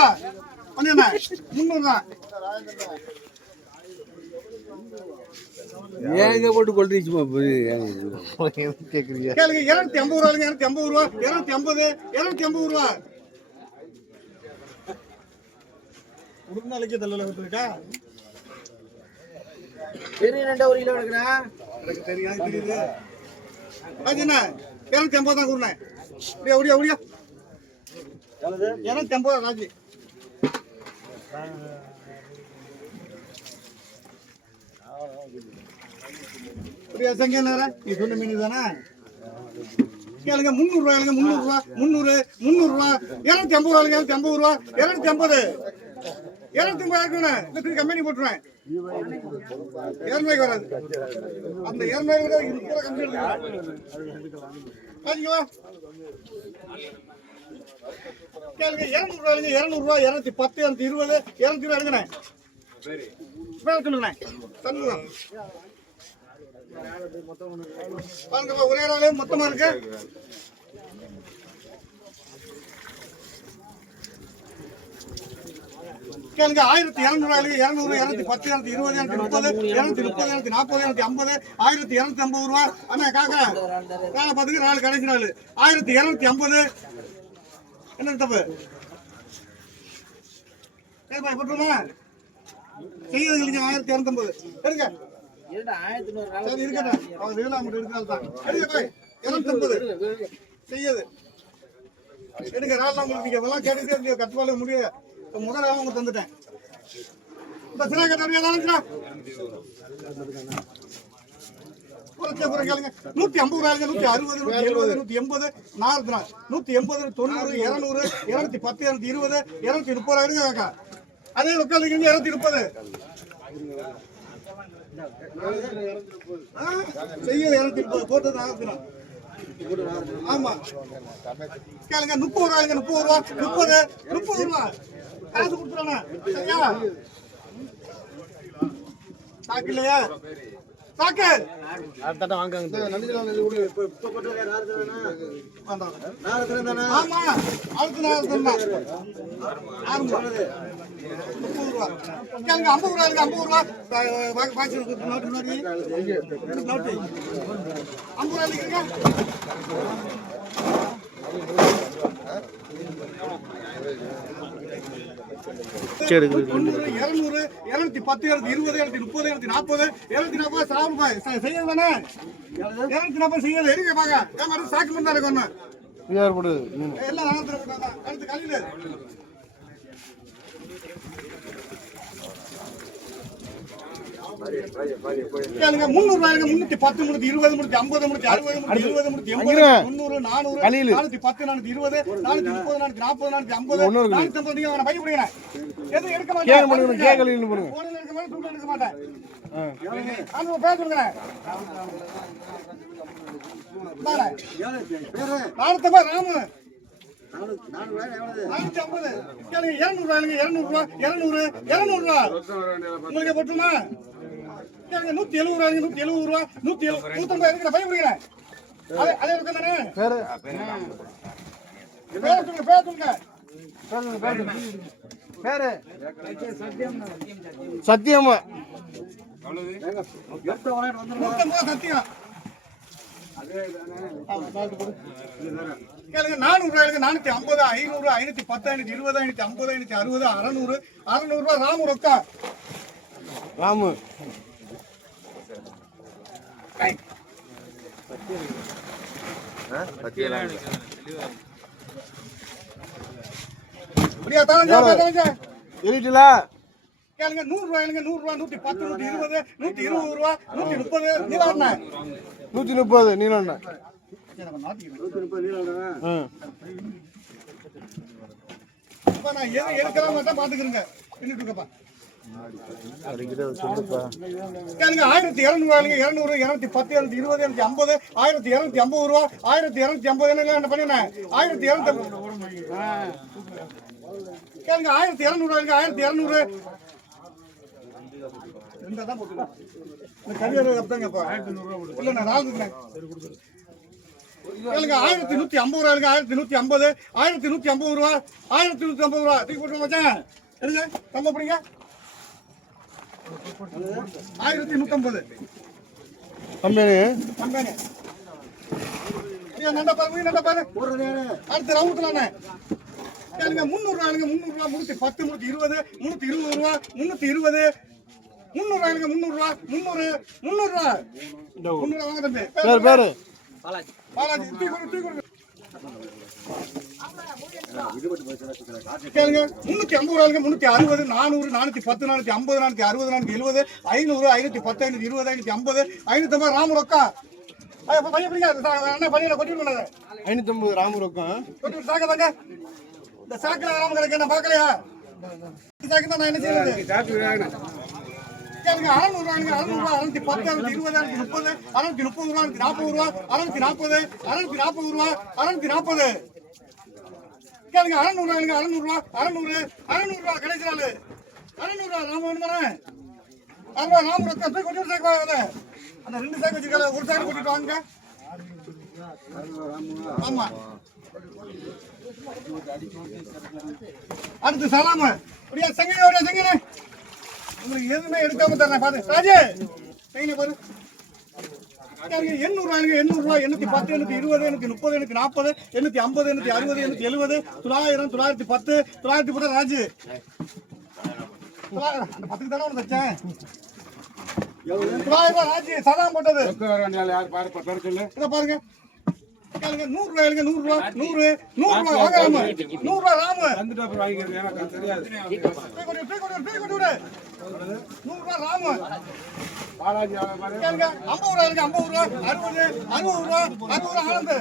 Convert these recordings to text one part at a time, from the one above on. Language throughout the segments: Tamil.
ரூபா பண்ணா 300 தான். ஏங்க போட்டு கொள்றீச்சுமா கேக்குறீங்க? கேளுங்க. 250 ரூபாய்ங்க. 250 ரூபா. 250 250 ரூபா. ஒரு நாளைக்கு தள்ளல விட்டுட்டா. பெரிய ரெண்டா ஒரு கிலோ எடுக்கறா. எனக்கு தெரியுது. அஜினா 250 தான் குறனே. அப்படியே. எவ்வளவு? 250 ராஜி. அப்படியே சங்கேனரா நீ சொன்ன மீன் தானே? கேளுங்க 300 ரூபாய்ங்க. 300 ரூபா. 300 ரூபா. 250 ரூபாய்ங்க. 250 ரூபா. 250 250 இருக்குண்ணே. இந்த கம்பெனி போட்டுருவேன். 200 வராது. அந்த 200 இது கூட கம்பெனி எடுத்துக்கலாம். பாத்தீங்களா? கேளுங்க 200 ரூபாய்ங்க. 200 ரூபா. 210 220 220 எடுங்கண்ணே. சரி பேர் சொல்லுங்கண்ணே. சண்முகம் பாருங்க ஒரே நாளே மொத்தமா இருக்கு. கேளுங்க 1200 ரூபாய்க்கு 200 210 220 230 230 240 250 1250 ரூபா. அண்ணா காக்கா காலை பார்த்துக்கு நாலு கடைசி நாள் 1250. என்ன தப்பு போட்டுருமா? செய்யறதுக்கு 1250 எடுங்க. சரி இருக்கட்டும். அவர் வேளாண் எடுக்கிறால்தான். எடுங்க பாய் 250 செய்யுது. எடுங்க. நாள் உங்களுக்கு நீங்க எல்லாம் கேட்டுட்டே இருந்தீங்க. கட்டுப்பாடு முடிய முதல்ல அவங்க தந்துட்டேன். இந்த சின்ன கட்டா 150 ரூபாய்ங்க. 160 170 180 நாலு 180 90 200 210 220 230 எடுங்க காக்கா. அதே உட்காந்து 230 செய்ய 230 போட்டது ஆகுதுண்ணா. ஆமா கேளுங்க 30 ரூபாய்ங்க. 30 ரூபா. 30 ரூபா காசு கொடுத்துறானே. சரியா? சாக்கு இல்லையா? சாக்கு அடுத்த வாங்க. ஆமா அடுத்த நாள் தானே. 30 ரூபா. கேளுங்க 50 ரூபா இருக்கு. 50 ரூபா பாக்ஸ் நோட்டு நோட்டு 50 ரூபா இருக்குங்க. சரி 200 210 220 230 240 சாப்பிடு செய்யறது தானே. 240 செய்யறது எடுக்க பாக்க சாக்கு மட்டும் இருக்கு. ஒண்ணு எல்லாம் அடுத்து கழிவு கேளுங்க 300 ரூபாய்ங்க. 310 320 350 360 370 380 90 400 410 420 430 440 450 450 நீங்க அவன பை புடிங்க. எது எடுக்க மாட்டேன். கேக்க முடியும். கேக்கலின்னு போடுங்க. போன்ல எடுக்க மாட்டேன். தூக்க எடுக்க மாட்டேன். அந்த பேசுங்க. பாரு ஆர்த்தமா ராமு 450 கேளுங்க 200 ரூபாய்ங்க. 200 ரூபா 200 ரூபா உங்களுக்கு போட்டுமா? கேளுங்க 170 ரூபாய்ங்க. 170 ரூபா 150 எடுக்கிற பை புடிங்க. அதே இருக்கு தானே. பேரு சத்தியமா சத்தியம். கேளுங்க 400 ரூபாய்க்கு 450 500 510 520 550 560 600 ரூபாய் ராமு ரொக்கா. ராமு அப்படியே தாங்க எரிட்டலா. கேளுங்க 100 ரூபாய்ங்க. 100 ரூபாய் 110 120 120 ரூபாய் 130 நீலாண்ணா 130 நீலாண்ணா. நான் எது எடுக்கலாம் மட்டும் பாத்துக்கிறேங்க. பின்னிட்டு இருக்கப்பா. கேளுங்க 1200 ரூபாய்ங்க. 200 210 220 250 1250 ரூபா 1250 என்ன பண்ணினேன் 1250. கேளுங்க 1200 ரூபாய்ங்க. 1200 ரெண்டா தான் போட்டுக்கலாம். இந்த கல்யாணம் அப்படிதாங்கப்பா. 1200 ரூபாய் இல்ல நான் 4 கொடுக்குறேன். கேளுங்க 1150 ரூபா, 1150, 1150 ரூபா, 1150 ரூபா. தூக்கி போட்டு மச்சான் எடுங்க, கம்ப பிடிங்க. 1150 கம்பெனி கம்பெனி. ஐயா நண்டா பாரு, நண்டா பாரு. அடுத்து ரவுண்ட்லானே கேளுங்க 300 ரூபாய்ங்க, 300 ரூபா, 310, 320, 320 ரூபா, 320, 300 ரூபாய்ங்க, 300 ரூபா, 300, 300 ரூபா. 300 வாங்க தம்பி. பேரு பாலாஜி தூக்கி கொடு. கேளுங்க 350 ரூபாய்ங்க, 360, 400, 410, 450, 460, 470, 500, 510, 520, 550, 550 ராமு ரொக்கா. பையன் பிடிங்க அண்ணா, பையனை கொட்டிட்டு பண்ணாத 550 ராமு ரொக்கம். கொட்டிட்டு சாக்க தாங்க. இந்த சாக்கில் ராமு கிடக்கு என்ன பார்க்கலையா? சாக்கு தான் நான் என்ன செய்யறது? கேளுங்க 600 ரூபாய்ங்க, 600 ரூபா, 610, 620, 630, 630 ரூபா, 640 ரூபா, 640, 640 ரூபா, 640. கேளுங்க 600 ரூபாய்ங்க, 600 ரூபா, 600, 600 ரூபா கடைசி நாள் 600 ரூபா ராம ஒன்று தானே 600 ராம ரொக்கம் போய் கொட்டிட்டு சாக்கு வாங்க. அந்த 2 சாக்கு வச்சுக்கல, ஒரு சாக்கு கொட்டிட்டு வாங்க. ஆமா அடுத்து சலாம அப்படியே செங்கனே உங்களுக்கு எதுவுமே எடுக்காம தரேன் பாரு ராஜே. செங்கனே பாரு 800 ரூபாய்ங்க, 800 ரூபா, 810, 820, 830, 840, 850, 860, 870, 900, 910, 910 ராஜு. அந்த 10க்கு தானே ஒன்று வச்சேன். 900 ராஜு சலாம் போட்டது. இதை பாருங்க கேளுங்க 100 ரூபாய்ங்க, 100 ரூபா, 100, 100 ரூபா வாங்க ராமு, 100 ரூபா ராமு. தூக்கி கொடு. 100 ரூபா ராமு. கேளுங்க 50 ரூபாய்ங்க, 50 ரூபா, 60, 60 ரூபா, 60 ரூபா ஆனந்த்.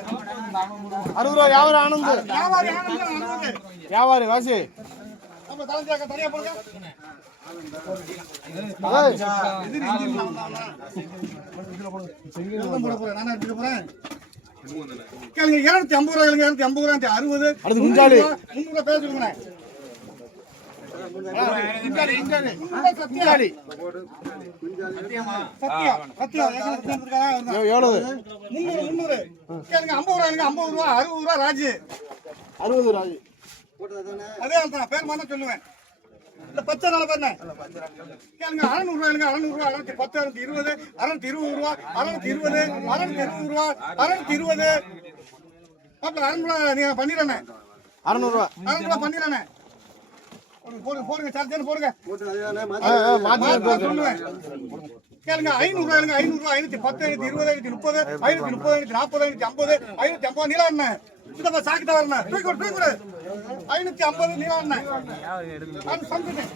60 ரூபா வியாபாரம் ஆனந்த். வியாபாரி ஆனந்த் 60. வியாபாரி வாசி நம்ம தனியா போடுங்க. போட போறேன் நானே எடுத்துக்க போறேன். கேளுங்க 250 ரூபாய்ங்க, 250 ரூபா, 60, அடுத்து குஞ்சாலி 300 ரூபா பேச சொல்லுங்க. குஞ்சாலி எவ்வளவு? 300. கேளுங்க 50 ரூபாய்ங்க, 50 ரூபா, 60 ரூபா ராஜு. 60 ராஜு. அதே தான் பேர் மாதிரி சொல்லுவேன். இந்த பச்சை நாள பாருங்க. கேளுங்க 600 ரூபாய்ங்க, 600 ரூபா, 610, 620, 620 ரூபா, 620, 620 ரூபா, 620. அப்ப 600 ரூபா நீங்க பண்ணிடுறேன். 600 ரூபா 600 ரூபா பண்ணிடுறேன். போடுங்க சார்ஜ் போடுங்க. சொல்லுவேன். கேளுங்க 500 ரூபாய்ங்க, 500 ரூபா, 510, 520, 530, 530, 540, 550, 550 நீலா என்ன இந்த சாக்கிட்ட வரணும். தூக்கி கொடு 550 நீலா என்ன அது சம்திங்.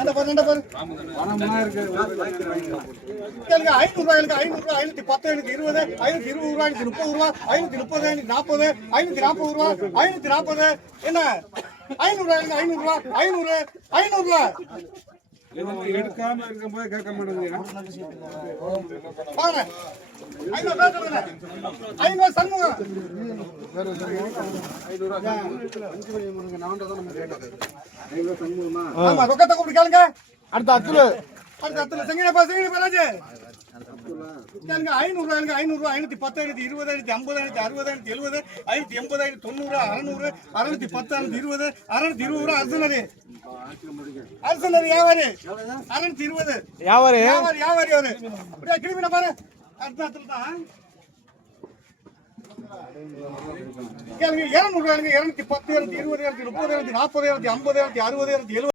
அந்த பாரு கேளுங்க 500 ரூபாய்ங்க, 500 ரூபா, 510, 520, 520 ரூபா, 530 ரூபா, 530, 540, 540 ரூபா, 540. என்ன 500 ரூபாய்ங்க, 500 ரூபா, 500, 500 ரூபா. எடுக்காம இருக்கும்போது கேட்க மாட்டேங்குது. வாங்க 500 பேர் சொல்லுங்க. 500 சண்முகம். ஆமா ரொக்கத்தை கூப்பிட்டு கேளுங்க. அடுத்து அத்துல செங்கனே ராஜு. கேளுங்க 500 ரூபாய்ங்க, 500 ரூபா, 510, 520, 550, 560, 580, 90, 680, 610, 620, 620 ரூபா. அர்சனரி வியாபாரி 620 வியாபாரி அவரு. அப்படியே கிளம்பின பாரு. அடுத்த தான் கேளுங்க 200 ரூபாய்ங்க, 210, 220, 230, 240, 250, 260, 270.